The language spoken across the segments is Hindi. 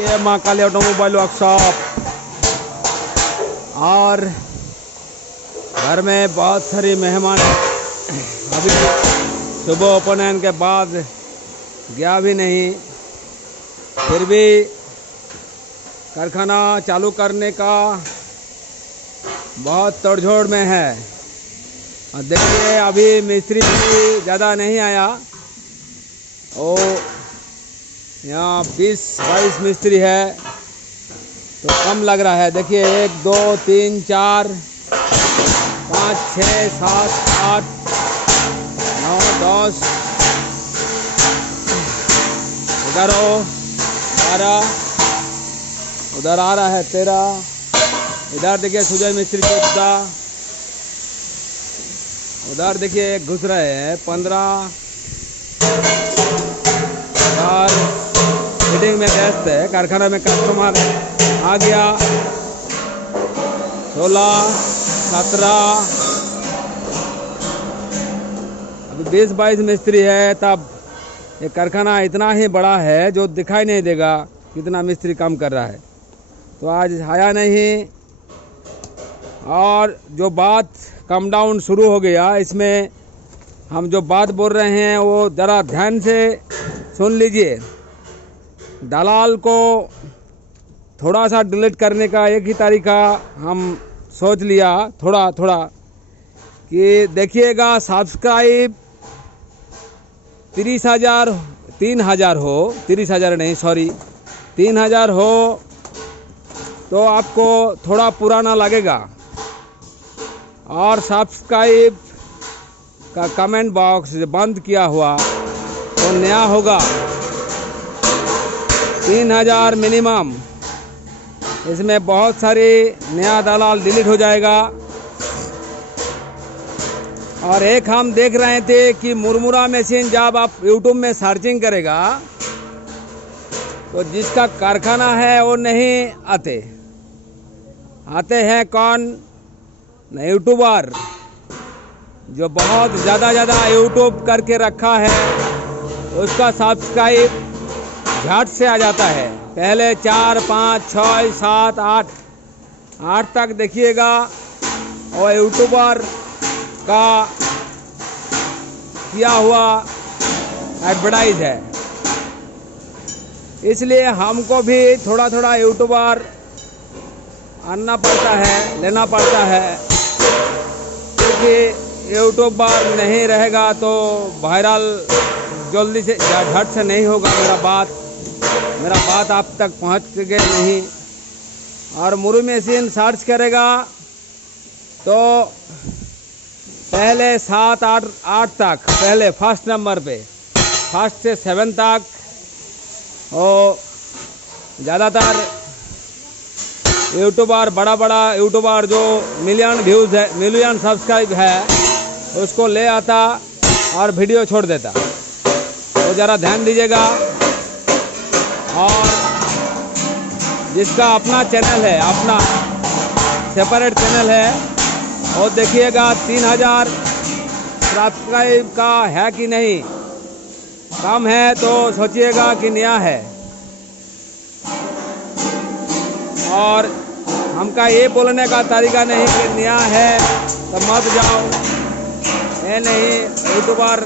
ये माँ काली ऑटोमोबाइल वर्कशॉप। और घर में बहुत सारी मेहमान अभी सुबह ओपन के बाद गया भी नहीं, फिर भी कारखाना चालू करने का बहुत तोड़जोड़ में है। और देखिए अभी मिस्त्री भी ज़्यादा नहीं आया, ओ यहाँ 20-22 मिस्त्री है तो कम लग रहा है। देखिए 1 2 3 4 5 6 7 8 9 10 11 12, उधर आ रहा है 13, इधर देखिए सुजय मिस्त्री 14, उधर देखिए घुस रहे हैं 15, और मीटिंग में व्यस्त है। कारखाना में कस्टमर आ गया 16, 17, अभी 20-22 मिस्त्री है। तब ये कारखाना इतना ही बड़ा है जो दिखाई नहीं देगा कितना मिस्त्री काम कर रहा है। तो आज आया नहीं, और जो बात कम डाउन शुरू हो गया, इसमें हम जो बात बोल रहे हैं वो ज़रा ध्यान से सुन लीजिए। दलाल को थोड़ा सा डिलीट करने का एक ही तरीका हम सोच लिया, थोड़ा थोड़ा, कि देखिएगा सब्सक्राइब 3,000 हो, 30,000 नहीं सॉरी 3,000 हो तो आपको थोड़ा पुराना लगेगा। और सब्सक्राइब का कमेंट बॉक्स बंद किया हुआ तो नया होगा 3,000 मिनिमम। इसमें बहुत सारी नया दलाल डिलीट हो जाएगा। और एक हम देख रहे थे कि मुरमुरा मशीन जब आप यूट्यूब में सर्चिंग करेगा तो जिसका कारखाना है वो नहीं आते हैं कौन, यूट्यूबर जो बहुत ज़्यादा यूट्यूब करके रखा है, उसका सब्सक्राइब झट से आ जाता है। पहले 4 5 6 7 8 तक देखिएगा, और यूट्यूबर का किया हुआ एडवर्टाइज है। इसलिए हमको भी थोड़ा थोड़ा यूट्यूबर आना पड़ता है, लेना पड़ता है, क्योंकि यूट्यूबर नहीं रहेगा तो वायरल जल्दी से झट से नहीं होगा। मेरा बात आप तक पहुंच गए नहीं। और मुरु मशीन सर्च करेगा तो पहले 7 8 तक, पहले फर्स्ट नंबर पे, फर्स्ट से 7 तक, और ज़्यादातर यूट्यूबर बड़ा यूट्यूबर जो मिलियन व्यूज़ है, मिलियन सब्सक्राइब है, उसको ले आता और वीडियो छोड़ देता। तो ज़रा ध्यान दीजिएगा। और जिसका अपना चैनल है, अपना सेपरेट चैनल है, और देखिएगा 3,000 सब्सक्राइब का है कि नहीं। कम है तो सोचिएगा कि नया है। और हमका ये बोलने का तरीका नहीं कि नया है तो मत जाओ, ये नहीं। यूट्यूबर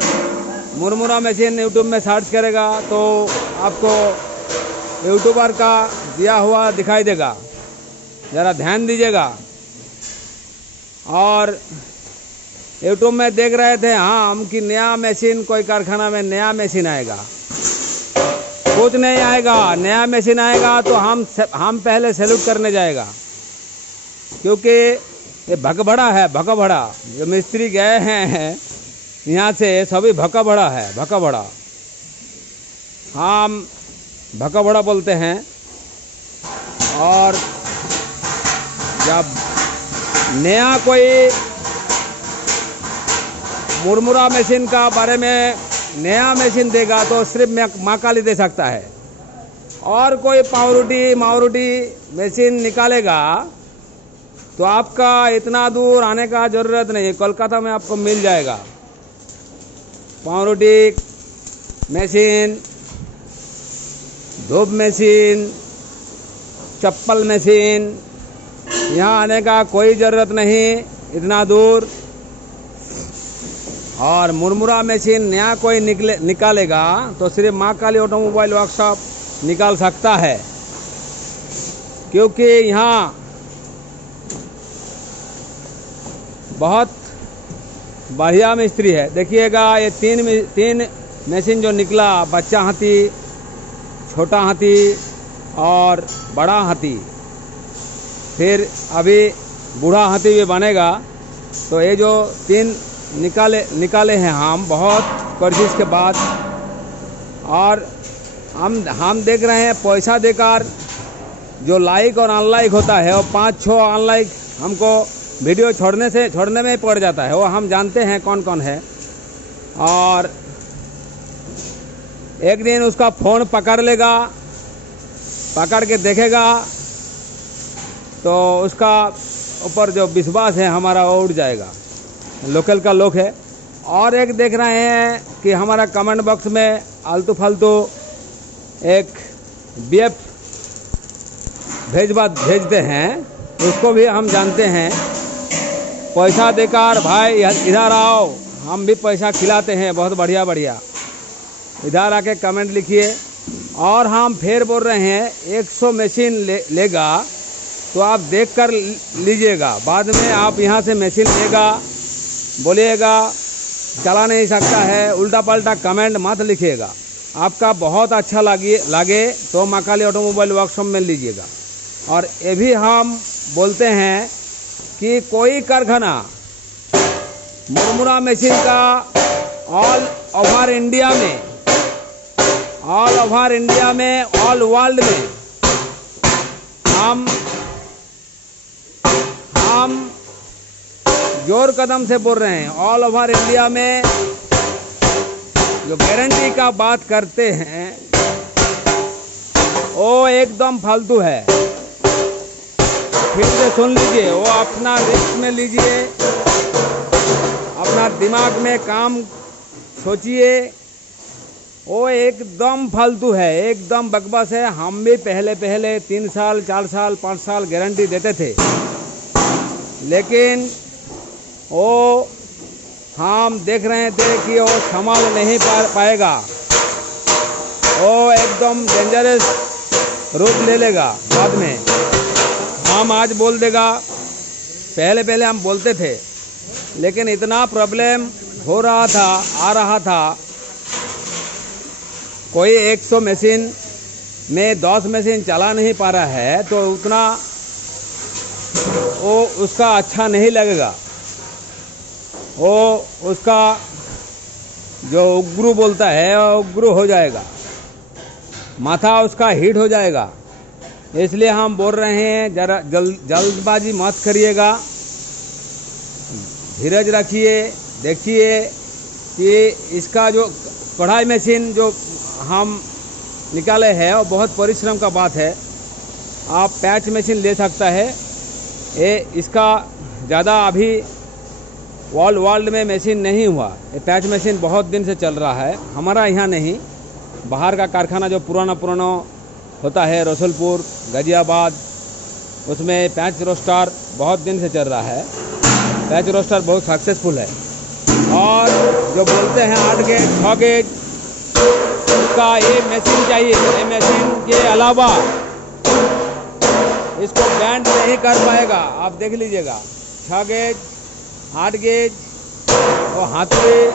मुरमुरा मशीन यूट्यूब में सर्च करेगा तो आपको यूट्यूबर का दिया हुआ दिखाई देगा, ज़रा ध्यान दीजिएगा। और यूट्यूब में देख रहे थे हम कि नया मशीन, कोई कारखाना में नया मशीन आएगा, कुछ नहीं आएगा। नया मशीन आएगा तो हम पहले सैल्यूट करने जाएगा, क्योंकि ये भगभड़ा है, भगभड़ा। जो मिस्त्री गए हैं यहाँ से सभी भगभड़ा है, भगभड़ा, हम भगभड़ा बोलते हैं। और जब नया कोई मुरमुरा मशीन का बारे में नया मशीन देगा तो सिर्फ माँ काली दे सकता है। और कोई मावरूटी मशीन निकालेगा तो आपका इतना दूर आने का ज़रूरत नहीं है, कोलकाता में आपको मिल जाएगा। पावरोटी मशीन, धूप मशीन, चप्पल मशीन, यहाँ आने का कोई ज़रूरत नहीं इतना दूर। और मुरमुरा मशीन नया कोई निकालेगा तो सिर्फ माँ काली ऑटोमोबाइल वर्कशॉप निकाल सकता है, क्योंकि यहाँ बहुत बढ़िया मिस्त्री है। देखिएगा ये तीन मशीन जो निकला, बच्चा हाथी, छोटा हाथी और बड़ा हाथी, फिर अभी बूढ़ा हाथी भी बनेगा। तो ये जो तीन निकाले हैं हम बहुत कोशिश के बाद, और हम देख रहे हैं पैसा देकर जो लाइक और अनलाइक होता है, वो 5-6 अनलाइक हमको वीडियो छोड़ने में पड़ जाता है। वो हम जानते हैं कौन कौन है। और एक दिन उसका फ़ोन पकड़ लेगा, पकड़ के देखेगा तो उसका ऊपर जो विश्वास है हमारा वो उड़ जाएगा। लोकल का लोग है। और एक देख रहे हैं कि हमारा कमेंट बॉक्स में आलतू फालतू एक बीएफ भेजते हैं, उसको भी हम जानते हैं। पैसा देकर भाई इधर आओ, हम भी पैसा खिलाते हैं बहुत बढ़िया बढ़िया, इधर आके कमेंट लिखिए। और हम फिर बोल रहे हैं 100 मशीन लेगा तो आप देख कर लीजिएगा। बाद में आप यहाँ से मशीन लेगा बोलिएगा चला नहीं सकता है, उल्टा पल्टा कमेंट मत लिखिएगा। आपका बहुत अच्छा लगे तो माँ काली ऑटोमोबाइल वर्कशॉप में लीजिएगा। और ये भी हम बोलते हैं कि कोई कारखाना मुरमुरा मशीन का ऑल ओवर इंडिया में ऑल वर्ल्ड में हम जोर कदम से बोल रहे हैं, ऑल ओवर इंडिया में जो गारंटी का बात करते हैं वो एकदम फालतू है। फिर से सुन लीजिए, वो अपना रिस्क में लीजिए, अपना दिमाग में काम सोचिए। वो एकदम फालतू है, एकदम बकवास है। हम भी पहले 3 साल 4 साल 5 साल गारंटी देते थे, लेकिन वो हम देख रहे थे कि वो संभाल नहीं पाएगा, वो एकदम डेंजरस रूप ले लेगा बाद में। हम आज बोल देगा, पहले हम बोलते थे, लेकिन इतना प्रॉब्लम हो रहा था, आ रहा था। कोई 100 मशीन में 10 मशीन चला नहीं पा रहा है तो उतना वो उसका अच्छा नहीं लगेगा। वो उसका जो उग्र बोलता है वो उग्र हो जाएगा, माथा उसका हीट हो जाएगा। इसलिए हम बोल रहे हैं जरा जल्दबाजी मत करिएगा, धीरज रखिए। देखिए कि इसका जो कढ़ाई मशीन जो हम निकाले हैं वो बहुत परिश्रम का बात है। आप पैच मशीन ले सकता है, ये इसका ज़्यादा अभी वर्ल्ड में मशीन नहीं हुआ। ये पैच मशीन बहुत दिन से चल रहा है, हमारा यहाँ नहीं, बाहर का कारखाना जो पुराना होता है रसूलपुर गाजियाबाद, उसमें पैच रोस्टर बहुत दिन से चल रहा है। पैच रोस्टर बहुत सक्सेसफुल है। और जो बोलते हैं 8 गेज 6 गेज उसका ये मशीन चाहिए, ये मशीन के अलावा इसको बैंड नहीं कर पाएगा। आप देख लीजिएगा 6 गेज 8 गेज वो हाथ पे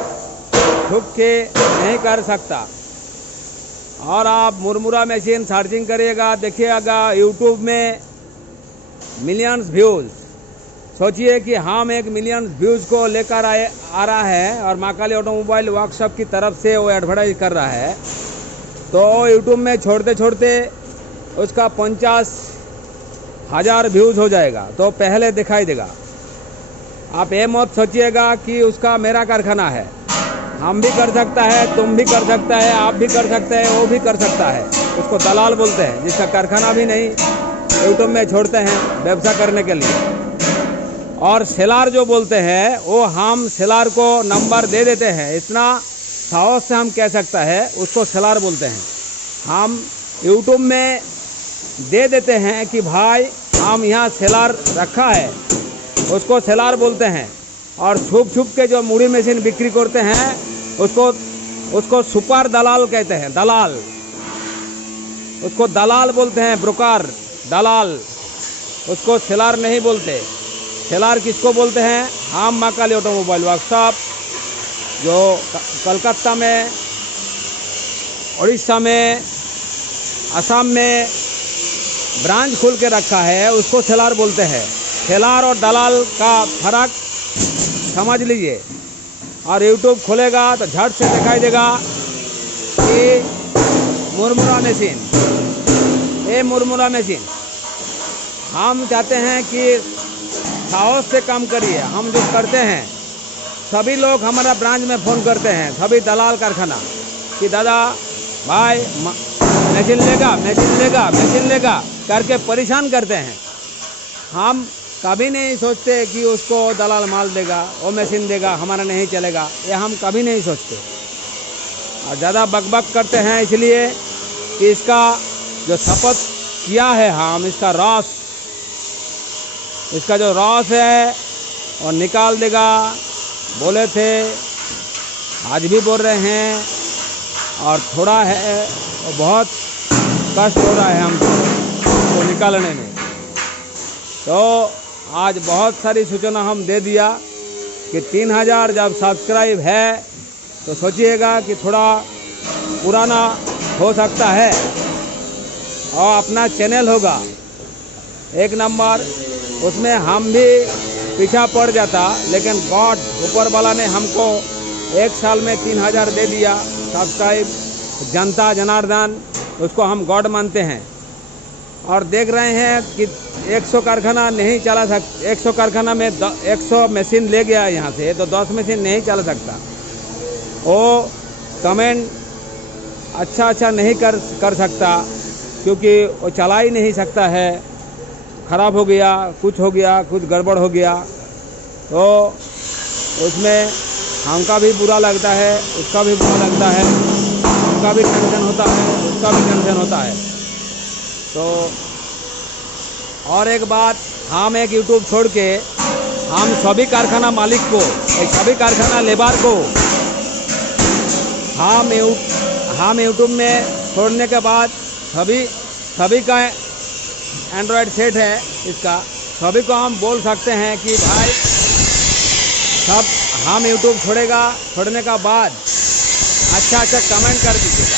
ठुक के नहीं कर सकता। और आप मुरमुरा मशीन सर्चिंग करिएगा, देखिएगा यूट्यूब में मिलियंस व्यूज़। सोचिए कि हम 1 मिलियन व्यूज़ को लेकर आ रहा है और माँ काली ऑटोमोबाइल वर्कशॉप की तरफ से वो एडवर्टाइज कर रहा है, तो यूट्यूब में छोड़ते उसका 50,000 व्यूज़ हो जाएगा तो पहले दिखाई देगा। आप ये मत सोचिएगा कि उसका मेरा कारखाना है। हम भी कर सकता है, तुम भी कर सकता है, आप भी कर सकते हैं, वो भी कर सकता है। उसको दलाल बोलते हैं, जिसका कारखाना भी नहीं यूट्यूब में छोड़ते हैं व्यवसाय करने के लिए। और सेलार जो बोलते हैं वो हम सेलार को नंबर दे देते हैं, इतना साहस से हम कह सकता है, उसको सेलार बोलते हैं। हम यूट्यूब में दे देते हैं कि भाई हम यहाँ सेलार रखा है, उसको सेलार बोलते हैं। और छुप छुप के जो मुड़ी मशीन बिक्री करते हैं उसको सुपर दलाल कहते हैं। दलाल, उसको दलाल बोलते हैं, ब्रोकर, दलाल। उसको सेलार नहीं बोलते। सेलार किसको बोलते हैं? हम महाकाली ऑटोमोबाइल वर्कशॉप जो कलकत्ता में, उड़ीसा में, असम में ब्रांच खोल के रखा है, उसको सेलार बोलते हैं। सेलार और दलाल का फर्क समझ लीजिए। और यूट्यूब खोलेगा तो झट से दिखाई देगा कि मुरमुरा मशीन, ये मुरमुरा मशीन। हम चाहते हैं कि साहस से काम करिए। हम जो करते हैं, सभी लोग हमारा ब्रांच में फ़ोन करते हैं, सभी दलाल कारखाना, कि दादा भाई मशीन लेगा, मशीन लेगा, मशीन लेगा करके परेशान करते हैं। हम कभी नहीं सोचते कि उसको दलाल माल देगा, वो मशीन देगा, हमारा नहीं चलेगा, ये हम कभी नहीं सोचते। और ज़्यादा बकबक करते हैं इसलिए कि इसका जो शपथ किया है हम, इसका जो रस है और निकाल देगा, बोले थे, आज भी बोल रहे हैं। और थोड़ा है और बहुत कष्ट हो रहा है हमको निकालने में। तो आज बहुत सारी सूचना हम दे दिया कि 3000 जब सब्सक्राइब है तो सोचिएगा कि थोड़ा पुराना हो सकता है और अपना चैनल होगा 1 नंबर, उसमें हम भी पीछा पड़ जाता। लेकिन गॉड, ऊपर वाला ने हमको 1 साल में 3000 दे दिया सब्सक्राइब। जनता जनार्दन, उसको हम गॉड मानते हैं। और देख रहे हैं कि 100 कारखाना नहीं चला सकता, 100 कारखाना में 100 मशीन ले गया यहाँ से, तो 10 मशीन नहीं चला सकता। वो कमेंट अच्छा नहीं कर सकता, क्योंकि वो चला ही नहीं सकता है। ख़राब हो गया, कुछ हो गया, कुछ गड़बड़ हो गया, तो उसमें हमका भी बुरा लगता है, उसका भी बुरा लगता है, हमका भी टेंशन होता है, उसका भी टेंशन होता है। तो और एक बात, हम एक यूट्यूब छोड़ के हम सभी कारखाना मालिक को, सभी कारखाना लेबर को हम यूट्यूब में छोड़ने के बाद सभी का एंड्रॉयड सेट है इसका, सभी को हम बोल सकते हैं कि भाई सब हम यूट्यूब छोड़ने का बाद अच्छा कमेंट कर दीजिएगा।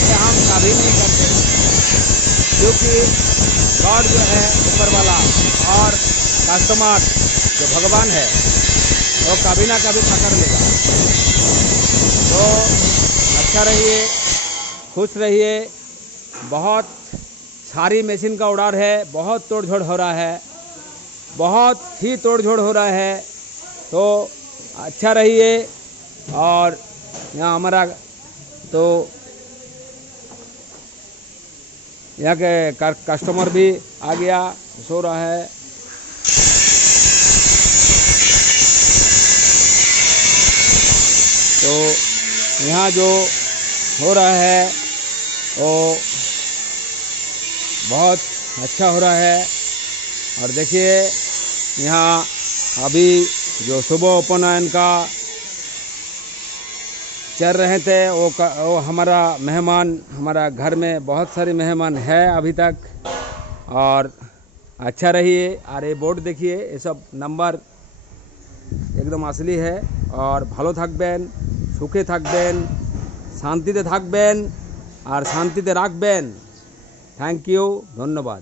ये हम कभी नहीं करते, क्योंकि गॉड जो है ऊपर वाला और कस्टमर जो भगवान है, वो कभी ना कभी पकड़ लेगा। तो अच्छा रहिए, खुश रहिए। बहुत सारी मशीन का ऑर्डर है, बहुत तोड़-झोड़ हो रहा है, बहुत ही तोड़-झोड़ हो रहा है। तो अच्छा रहिए। और यहाँ हमारा तो यहाँ के कस्टमर भी आ गया, सो रहा है। तो यहाँ जो हो रहा है वो बहुत अच्छा हो रहा है। और देखिए यहाँ अभी जो सुबह उपनयन का चल रहे थे, वो हमारा मेहमान, हमारा घर में बहुत सारे मेहमान है अभी तक। और अच्छा रहिए। और ये बोर्ड देखिए, ये सब नंबर एकदम असली है। और भालो থাকবেন, সুখে থাকবেন, শান্তিতে থাকবেন আর শান্তিতে রাখবেন। থ্যাংক ইউ, ধন্যবাদ।